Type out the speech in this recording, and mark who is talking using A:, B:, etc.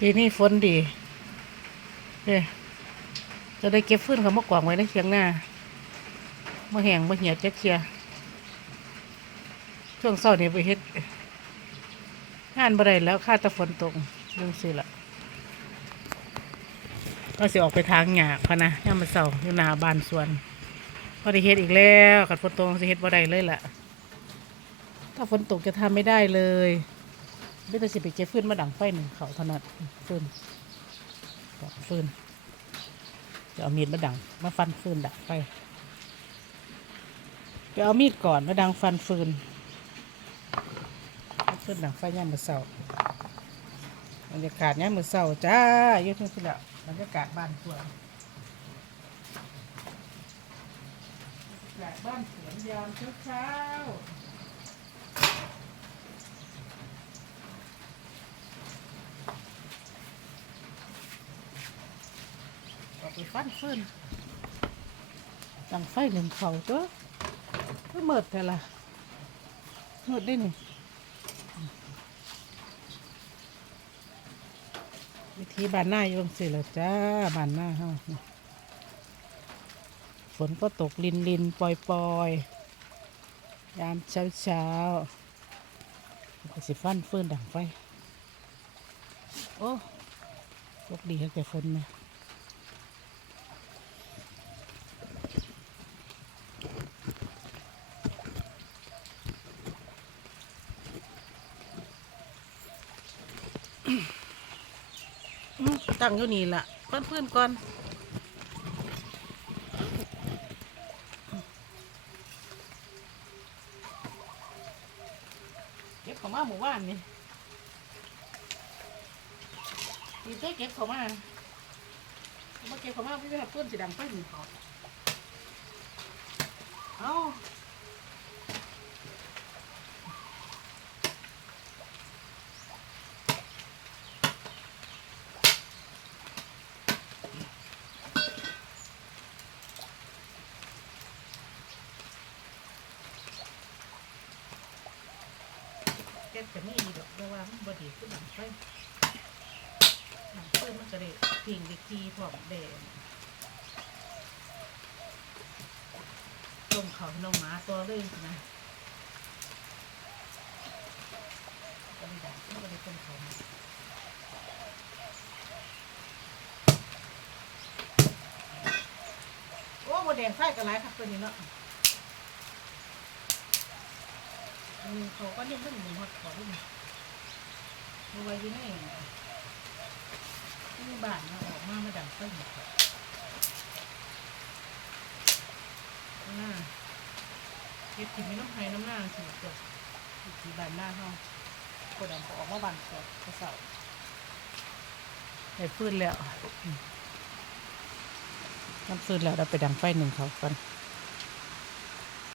A: ปีนี้ฝนดีเด้จะได้เก็บฟืนเขามากวางไว้ในเคียงหน้ามาแห้งมาเหี่ยวจักเชียช่วงเช้านี่ไปเฮ็ดงานบ่ได้แล้วค่าแตะฝนตกเรื่องสิละก็สิออกไปทางหยาพะนะย่ามมาเช้าอยู่หน้าบ้านสวนพอได้เฮ็ดอีกแล้วกัดฝนตกสิเฮ็ดบ่ได้เลยล่ะ ถ้าฝนตกจะทำไม่ได้เลย ไม่ต้องสิไปเก็บฟืนมาดังไฟหนึ่งเขาถนัดฟืนดังฟืนจะเอามีดมาดังมาฟันฟืนดังไฟไปเอามีดก่อนมาดังฟันฟืนฟืนดังไฟย่ามมือเสาบรรยากาศย่ามมือเสาจ้าอยู่ที่นี่แหละบรรยากาศบ้านสวนบรรยากบ้านสวนยามเช้าๆ เอา ไปฟันฟืนดังไฟหนึ่งเขาตัวก็เมิดแต่ละเมิดได้นี่วิธีบานหน้าอยู่สิเลยจ้าบานหน้าเฮาฝนก็ตกลินลินปล่อยปล่อยยามเช้าเช้าก็สิฟันฟืนดังไฟ โอ้ตกดีครับแต่ฝนนะ ตั้งอยู่นี่ละเพื่อนเพื่อนก่อนเก็บเขามาหมู่บ้านนี่ดีเจ้เก็บเขามาเอามาเก็บเขามาพี่ไปหาเพื่อนสีดำไปหนึ่งเขาเอา เก็บแต่ไม่ดีดอกแต่ว่ามันบดีขึ้นดังไฟดังไฟมันก็ได้พิงได้ทีพร้อมเด่นต้มเขาให้น้องหมาตัวเลยนะก็ได้ดังก็ได้ต้มเขามาโอ้โมแดงไฟกันไรครับตัวนี้เนาะ อื มเขาก็ยังไม่หมูหอดขอด้วยนะเอาไว้ยังไงที่บ้านเราออกมามาดังไฟหมเลยหน้าเก็บถิ่นไม่ต้องไห้น้ำหน้าสิเกิดที่บ้านหน้าเขากดดันก็ออกมาบานสดกระเสาได้ฟืนแล้วน้ำฟืนแล้วเราไปดังไฟหนึ่งเขากัน